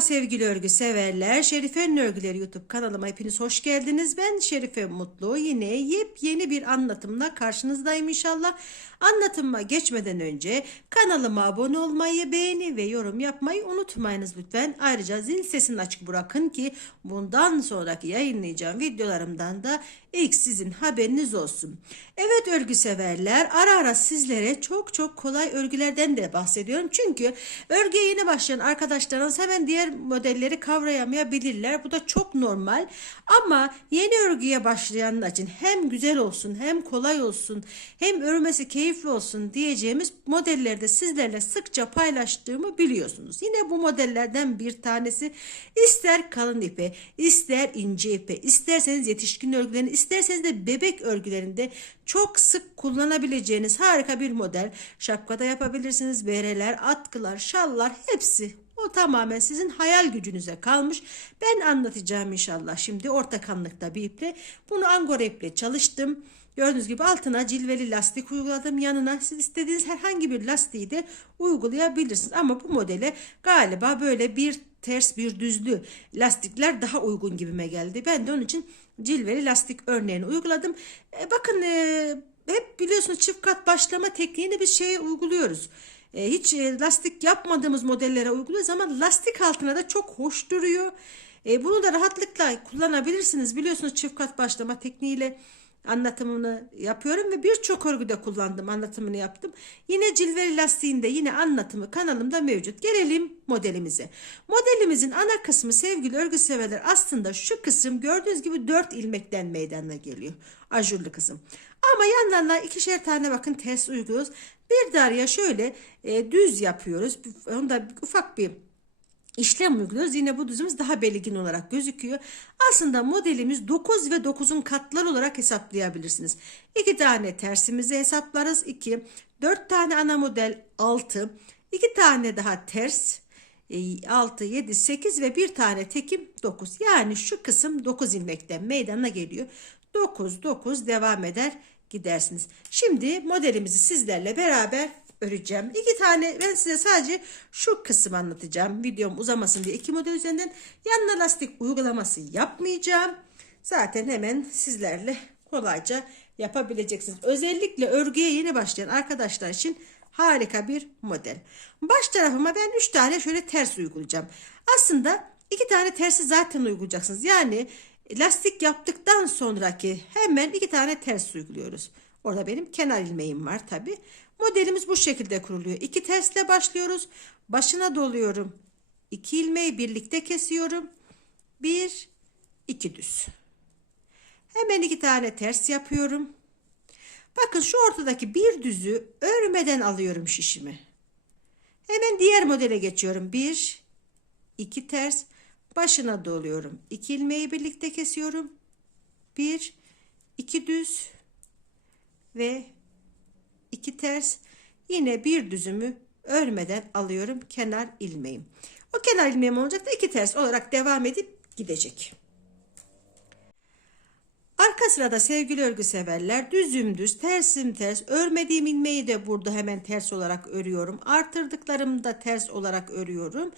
Sevgili örgü severler. Şerife'nin Örgüleri YouTube kanalıma hepiniz hoş geldiniz. Ben Şerife Mutlu. Yine yepyeni bir anlatımla karşınızdayım inşallah. Anlatıma geçmeden önce kanalıma abone olmayı, beğeni ve yorum yapmayı unutmayınız lütfen. Ayrıca zil sesini açık bırakın ki bundan sonraki yayınlayacağım videolarımdan da ilk sizin haberiniz olsun. Evet örgü severler ara ara sizlere çok çok kolay örgülerden de bahsediyorum. Çünkü örgüye yeni başlayan arkadaşlarınız hemen diğer modelleri kavrayamayabilirler. Bu da çok normal. Ama yeni örgüye başlayanlar için hem güzel olsun hem kolay olsun hem örmesi keyifli olsun diyeceğimiz modelleri de sizlerle sıkça paylaştığımı biliyorsunuz. Yine bu modellerden bir tanesi ister kalın ipe ister ince ipe isterseniz yetişkin örgülerini isterseniz de bebek örgülerinde çok sık kullanabileceğiniz harika bir model. Şapkada yapabilirsiniz. Bereler, atkılar, şallar hepsi o tamamen sizin hayal gücünüze kalmış. Ben anlatacağım inşallah şimdi orta kanlıkta bir iple. Bunu angora iple çalıştım. Gördüğünüz gibi altına cilveli lastik uyguladım. Yanına siz istediğiniz herhangi bir lastiği de uygulayabilirsiniz. Ama bu modele galiba böyle bir ters bir düzlü lastikler daha uygun gibime geldi. Ben de onun için cilveli lastik örneğini uyguladım. E, bakın e, hep biliyorsunuz çift kat başlama tekniğini biz şeye uyguluyoruz. E, hiç e, lastik yapmadığımız modellere uyguluyoruz ama lastik altına da çok hoş duruyor. E, bunu da rahatlıkla kullanabilirsiniz. Biliyorsunuz çift kat başlama tekniğiyle anlatımını yapıyorum ve birçok örgüde kullandım anlatımını yaptım. Yine cilveli lastiğinde yine anlatımı kanalımda mevcut. Gelelim modelimize. Modelimizin ana kısmı sevgili örgü severler aslında şu kısım gördüğünüz gibi 4 ilmekten meydana geliyor. Ajurlu kısım. Ama yanlarına ikişer tane bakın ters uyguluyoruz. Bir darya şöyle e, düz yapıyoruz. Onda ufak bir işlem uyguluyoruz. Yine bu düzümüz daha belirgin olarak gözüküyor. Aslında modelimiz 9 ve 9'un katlar olarak hesaplayabilirsiniz. 2 tane tersimizi hesaplarız. 2, 4 tane ana model 6, 2 tane daha ters 6, 7, 8 ve bir tane tekim 9. Yani şu kısım 9 ilmekten meydana geliyor. 9, 9 devam eder gidersiniz. Şimdi modelimizi sizlerle beraber öreceğim. İki tane ben size sadece şu kısım anlatacağım. Videom uzamasın diye iki model üzerinden yanına lastik uygulaması yapmayacağım. Zaten hemen sizlerle kolayca yapabileceksiniz. Özellikle örgüye yeni başlayan arkadaşlar için harika bir model. Baş tarafıma ben 3 tane şöyle ters uygulayacağım. Aslında 2 tane tersi zaten uygulayacaksınız. Yani lastik yaptıktan sonraki hemen 2 tane ters uyguluyoruz. Orada benim kenar ilmeğim var tabi. Modelimiz bu şekilde kuruluyor. İki tersle başlıyoruz. Başına doluyorum. İki ilmeği birlikte kesiyorum. Bir, iki düz. Hemen iki tane ters yapıyorum. Bakın şu ortadaki bir düzü örmeden alıyorum şişimi. Hemen diğer modele geçiyorum. Bir, iki ters. Başına doluyorum. İki ilmeği birlikte kesiyorum. Bir, iki düz ve iki ters yine bir düzümü örmeden alıyorum kenar ilmeğim. O kenar ilmeğim olacak da iki ters olarak devam edip gidecek. Arka sırada sevgili örgü severler düzüm düz tersim ters örmediğim ilmeği de burada hemen ters olarak örüyorum. Artırdıklarımı da ters olarak örüyorum.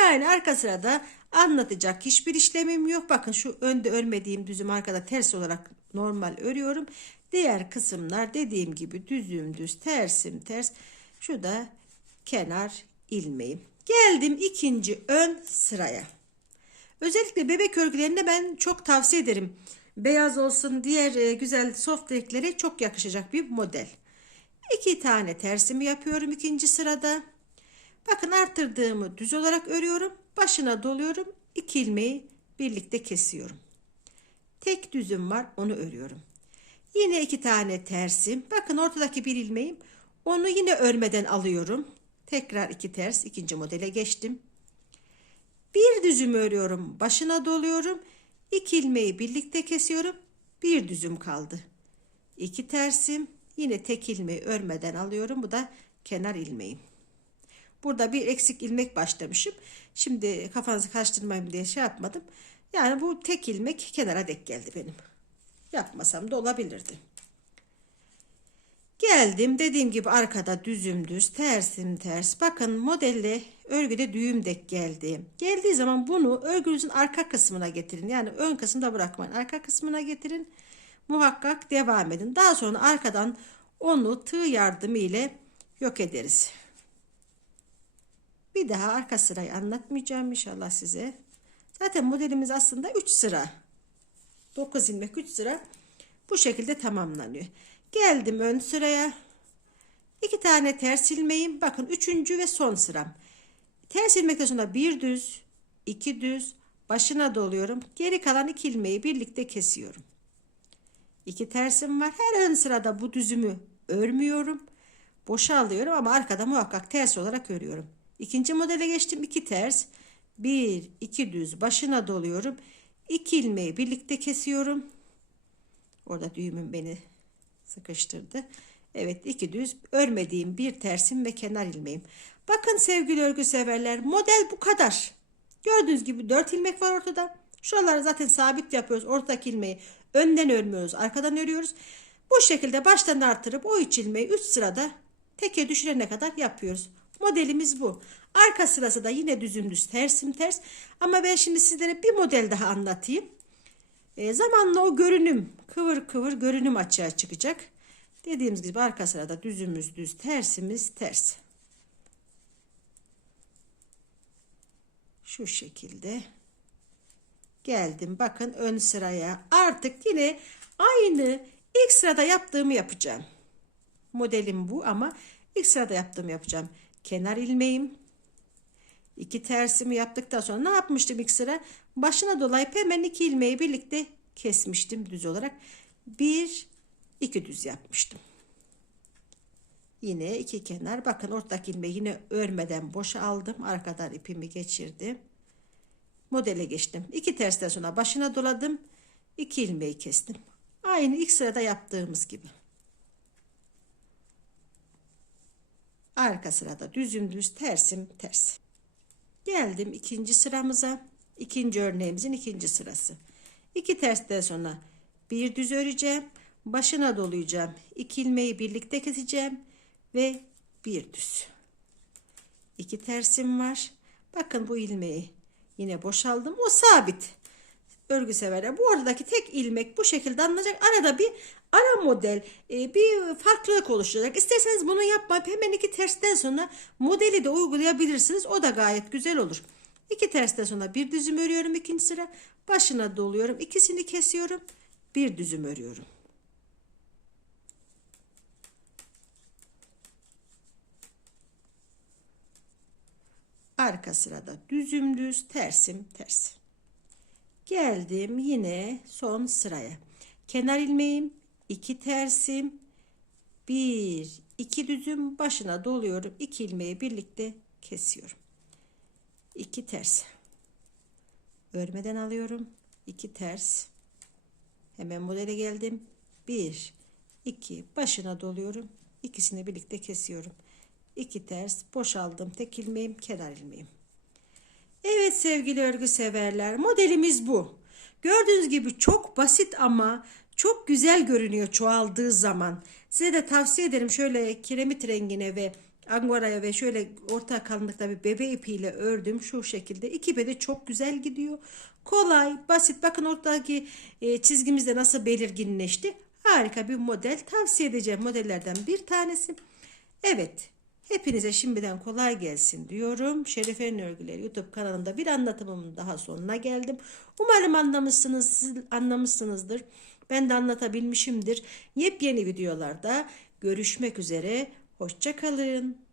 Yani arka sırada anlatacak hiçbir işlemim yok. Bakın şu önde örmediğim düzüm arkada ters olarak normal örüyorum. Diğer kısımlar dediğim gibi düzüm düz tersim ters. Şu da kenar ilmeğim. Geldim ikinci ön sıraya. Özellikle bebek örgülerinde ben çok tavsiye ederim. Beyaz olsun diğer e, güzel soft renklere çok yakışacak bir model. İki tane tersimi yapıyorum ikinci sırada. Bakın arttırdığımı düz olarak örüyorum. Başına doluyorum. İki ilmeği birlikte kesiyorum. Tek düzüm var onu örüyorum. Yine iki tane tersim. Bakın ortadaki bir ilmeğim. Onu yine örmeden alıyorum. Tekrar iki ters. ikinci modele geçtim. Bir düzüm örüyorum. Başına doluyorum. İki ilmeği birlikte kesiyorum. Bir düzüm kaldı. İki tersim. Yine tek ilmeği örmeden alıyorum. Bu da kenar ilmeğim. Burada bir eksik ilmek başlamışım. Şimdi kafanızı karıştırmayayım diye şey yapmadım. Yani bu tek ilmek kenara dek geldi benim. Yapmasam da olabilirdi. Geldim dediğim gibi arkada düzüm düz tersim ters. Bakın modelle örgüde düğüm dek geldi. Geldiği zaman bunu örgünüzün arka kısmına getirin. Yani ön kısımda bırakmayın. Arka kısmına getirin. Muhakkak devam edin. Daha sonra arkadan onu tığ yardımı ile yok ederiz. Bir daha arka sırayı anlatmayacağım inşallah size. Zaten modelimiz aslında 3 sıra. 9 ilmek 3 sıra bu şekilde tamamlanıyor. Geldim ön sıraya. İki tane ters ilmeğim. Bakın üçüncü ve son sıram. Ters ilmekten sonra bir düz, iki düz, başına doluyorum. Geri kalan iki ilmeği birlikte kesiyorum. İki tersim var. Her ön sırada bu düzümü örmüyorum. Boşa alıyorum ama arkada muhakkak ters olarak örüyorum. İkinci modele geçtim. iki ters. Bir, iki düz başına doluyorum. İki ilmeği birlikte kesiyorum. Orada düğümüm beni sıkıştırdı. Evet iki düz örmediğim bir tersim ve kenar ilmeğim. Bakın sevgili örgü severler model bu kadar. Gördüğünüz gibi dört ilmek var ortada. Şuraları zaten sabit yapıyoruz. Ortadaki ilmeği önden örmüyoruz. Arkadan örüyoruz. Bu şekilde baştan artırıp o üç ilmeği üst sırada teke düşürene kadar yapıyoruz. Modelimiz bu. Arka sırası da yine düzüm düz tersim ters. Ama ben şimdi sizlere bir model daha anlatayım. E, zamanla o görünüm kıvır kıvır görünüm açığa çıkacak. Dediğimiz gibi arka sırada düzümüz düz tersimiz ters. Şu şekilde geldim. Bakın ön sıraya artık yine aynı ilk sırada yaptığımı yapacağım. Modelim bu ama ilk sırada yaptığımı yapacağım. Kenar ilmeğim. iki tersimi yaptıktan sonra ne yapmıştım ilk sıra? Başına dolayıp hemen iki ilmeği birlikte kesmiştim düz olarak. Bir, iki düz yapmıştım. Yine iki kenar. Bakın ortadaki ilmeği yine örmeden boşa aldım. Arkadan ipimi geçirdim. Modele geçtim. İki tersten sonra başına doladım. iki ilmeği kestim. Aynı ilk sırada yaptığımız gibi. Arka sırada düzüm düz tersim ters. Geldim ikinci sıramıza. İkinci örneğimizin ikinci sırası. İki tersten sonra bir düz öreceğim. Başına dolayacağım. İki ilmeği birlikte keseceğim. Ve bir düz. İki tersim var. Bakın bu ilmeği yine boşaldım. O sabit. Örgü severler. Bu oradaki tek ilmek bu şekilde alınacak. Arada bir ara model e, bir farklılık oluşturacak. İsterseniz bunu yapmayıp hemen iki tersten sonra modeli de uygulayabilirsiniz. O da gayet güzel olur. İki tersten sonra bir düzüm örüyorum ikinci sıra. Başına doluyorum. ikisini kesiyorum. Bir düzüm örüyorum. Arka sırada düzüm düz, tersim ters. Geldim yine son sıraya. Kenar ilmeğim, iki tersim, bir, iki düzüm başına doluyorum. iki ilmeği birlikte kesiyorum. İki ters. Örmeden alıyorum. iki ters. Hemen modele geldim. Bir, iki başına doluyorum. İkisini birlikte kesiyorum. 2 ters boşaldım tek ilmeğim kenar ilmeğim. Evet sevgili örgü severler modelimiz bu. Gördüğünüz gibi çok basit ama çok güzel görünüyor çoğaldığı zaman. Size de tavsiye ederim şöyle kiremit rengine ve angoraya ve şöyle orta kalınlıkta bir bebe ipiyle ördüm şu şekilde. İki de çok güzel gidiyor. Kolay, basit. Bakın ortadaki e, çizgimiz de nasıl belirginleşti. Harika bir model. Tavsiye edeceğim modellerden bir tanesi. Evet. Hepinize şimdiden kolay gelsin diyorum. Şerife'nin örgüleri YouTube kanalımda bir anlatımımın daha sonuna geldim. Umarım anlamışsınız, anlamışsınızdır. Ben de anlatabilmişimdir. Yepyeni videolarda görüşmek üzere. Hoşçakalın.